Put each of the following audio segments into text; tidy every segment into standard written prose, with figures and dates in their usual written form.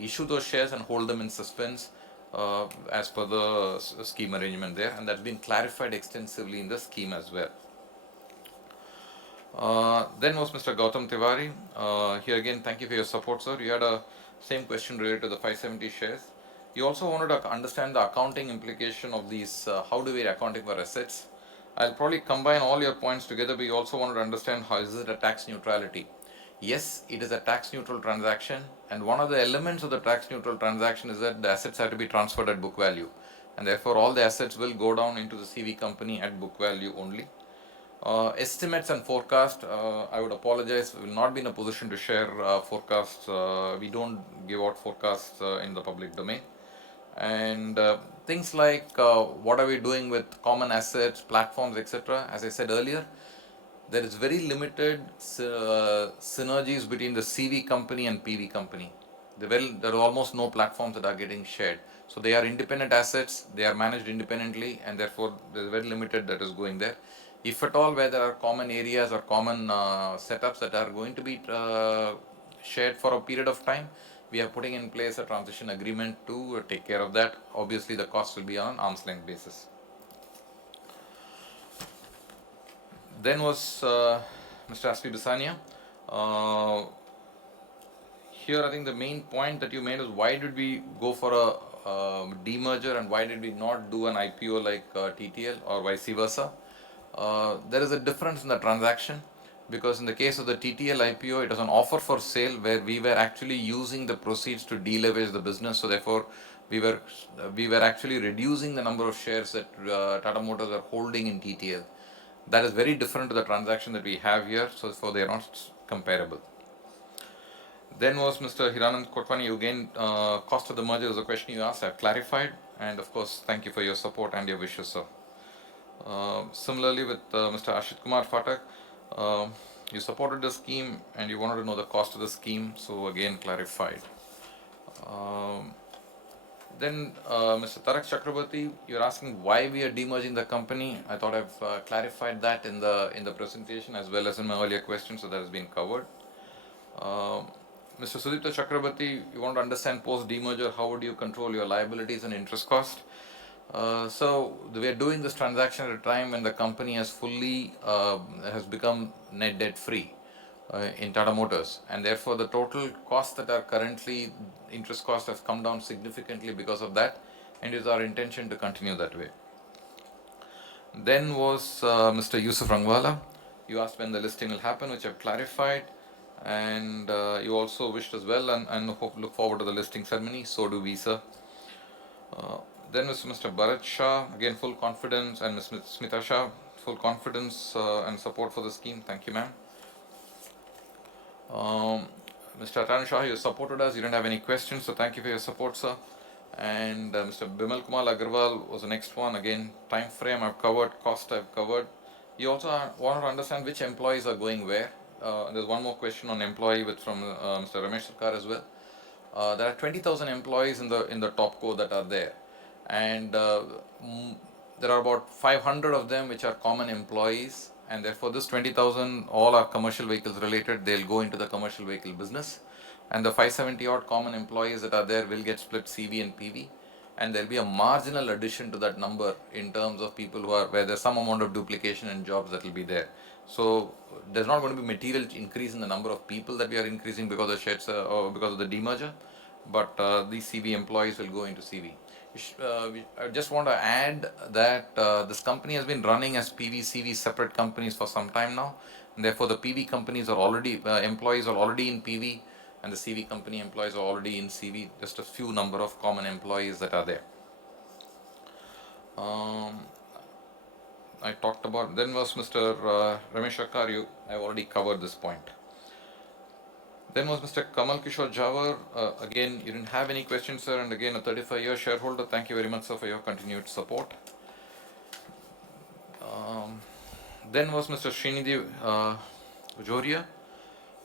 issue those shares and hold them in suspense as per the scheme arrangement there, and that's been clarified extensively in the scheme as well. Then was Mr. Gautam Tiwari. Here again, thank you for your support, sir. You had a same question related to the 570 shares. You also wanted to understand the accounting implication of these. How do we accounting for assets? I'll probably combine all your points together, but you also wanted to understand how is it a tax neutrality. Yes, it is a tax neutral transaction, and one of the elements of the tax neutral transaction is that the assets have to be transferred at book value, and therefore all the assets will go down into the CV company at book value only. Estimates and forecast, I would apologize, we will not be in a position to share forecasts. We don't give out forecasts in the public domain. And things like what are we doing with common assets, platforms, etc. As I said earlier, there is very limited synergies between the CV company and PV company. There are almost no platforms that are getting shared. So they are independent assets, they are managed independently, and therefore there is very limited that is going there. If at all where there are common areas or common setups that are going to be shared for a period of time, we are putting in place a transition agreement to take care of that. Obviously the cost will be on an arm's length basis. Then was Mr. Aspi Bisania. Here I think the main point that you made is why did we go for a demerger and why did we not do an IPO like TTL or vice versa. There is a difference in the transaction, because in the case of the TTL IPO, it was an offer for sale where we were actually using the proceeds to deleverage the business. So therefore, we were actually reducing the number of shares that Tata Motors are holding in TTL. That is very different to the transaction that we have here. So therefore, they are not comparable. Then was Mr. Hiranand Kotwani. Again, cost of the merger is a question you asked. I have clarified, and of course, thank you for your support and your wishes, sir. Similarly with Mr. Ashit Kumar Phatak, you supported the scheme and you wanted to know the cost of the scheme, so again clarified. Then Mr. Tarak Chakrabarti, you're asking why we are demerging the company. I thought I've clarified that in the presentation as well as in my earlier question, so that has been covered. Mr. Sudipta Chakrabarti, you want to understand post demerger, how would you control your liabilities and interest cost? So we are doing this transaction at a time when the company has fully has become net debt free in Tata Motors, and therefore the total costs that are currently interest costs have come down significantly because of that, and it is our intention to continue that way. Then was Mr. Yusuf Rangwala. You asked when the listing will happen, which I've clarified, and you also wished as well and look forward to the listing ceremony. So do we, sir. Then was Mr. Bharat Shah, again full confidence, and Ms. Smita Shah, full confidence and support for the scheme. Thank you, ma'am. Mr. Atan Shah, you supported us, you didn't have any questions, so thank you for your support, sir. And Mr. Bimal Kumar Agarwal was the next one. Again, time frame I've covered, cost I've covered. You also want to understand which employees are going where. There's one more question on employee from Mr. Ramesh Sarkar as well. There are 20,000 employees in the top core that are there, and there are about 500 of them which are common employees, and therefore this 20,000 all are commercial vehicles related. They'll go into the commercial vehicle business, and the 570 odd common employees that are there will get split CV and PV, and there'll be a marginal addition to that number in terms of people where there's some amount of duplication in jobs that will be there. So there's not going to be material increase in the number of people that we are increasing because of shares or because of the demerger, but these CV employees will go into CV. I just want to add that this company has been running as PV, CV separate companies for some time now, and therefore the PV companies are already, employees are already in PV, and the CV company employees are already in CV, just a few number of common employees that are there. I talked about, then was Mr. Ramesh Sarkar, I've already covered this point. Then was Mr. Kamal Kishore Jawar. Again, you didn't have any questions, sir, and again a 35-year shareholder. Thank you very much, sir, for your continued support. Then was Mr. Srinidhi Ujoria.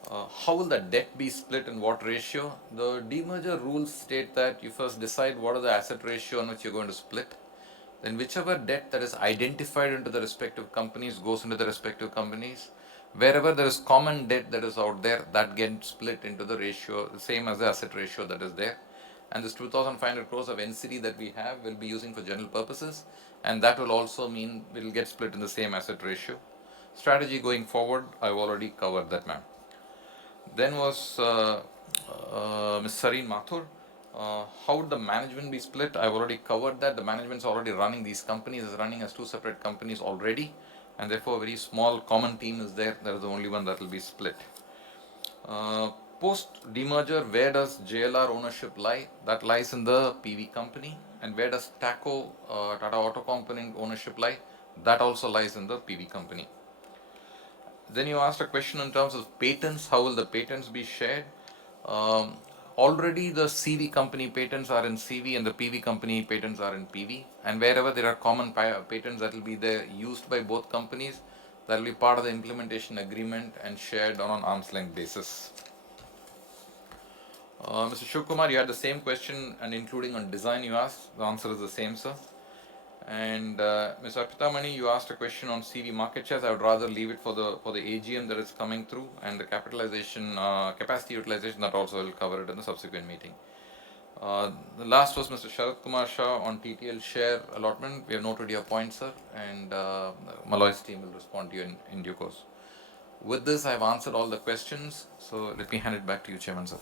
How will the debt be split and what ratio? The demerger rules state that you first decide what is the asset ratio on which you're going to split. Then whichever debt that is identified into the respective companies goes into the respective companies. Wherever there is common debt that is out there, that gets split into the ratio, same as the asset ratio that is there. And this 2,500 crores of NCD that we have will be using for general purposes, and that will also mean will get split in the same asset ratio. Strategy going forward, I've already covered that, ma'am. Then was Ms. Sareen Mathur. How would the management be split? I've already covered that. The management's already running these companies, is running as two separate companies already, and therefore a very small common team is there. That is the only one that will be split. Post demerger, where does JLR ownership lie? That lies in the PV company. And where does TACO, Tata Auto Component ownership lie? That also lies in the PV company. Then you asked a question in terms of patents. How will the patents be shared? Um, Already the CV company patents are in CV and the PV company patents are in PV. And wherever there are common patents that will be there used by both companies, that will be part of the implementation agreement and shared on an arm's length basis. Mr. Shivkumar, you had the same question and including on design you asked. The answer is the same, sir. And Ms. Arpitamani, you asked a question on CV market shares. I would rather leave it for the AGM that is coming through, and the capitalization, capacity utilization, that also will cover it in the subsequent meeting. The last was Mr. Sharat Kumar Shah on TTL share allotment. We have noted your point, sir, and Malloy's team will respond to you in due course. With this, I have answered all the questions, so let me hand it back to you, Chairman, sir.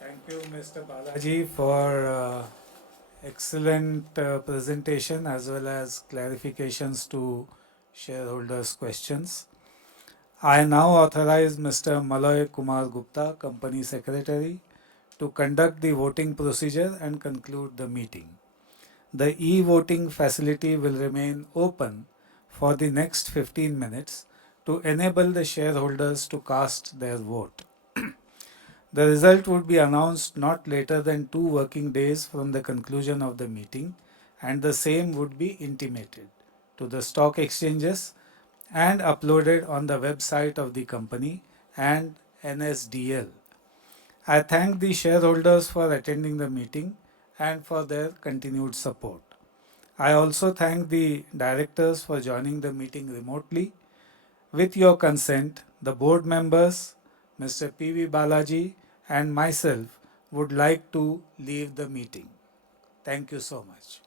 Thank you, Mr. Balaji, for excellent presentation as well as clarifications to shareholders' questions. I now authorize Mr. Malloy Kumar Gupta, Company Secretary, to conduct the voting procedure and conclude the meeting. The e-voting facility will remain open for the next 15 minutes to enable the shareholders to cast their vote. The result would be announced not later than 2 working days from the conclusion of the meeting, and the same would be intimated to the stock exchanges and uploaded on the website of the company and NSDL. I thank the shareholders for attending the meeting and for their continued support. I also thank the directors for joining the meeting remotely. With your consent, the board members, Mr. P.V. Balaji, and myself would like to leave the meeting. Thank you so much.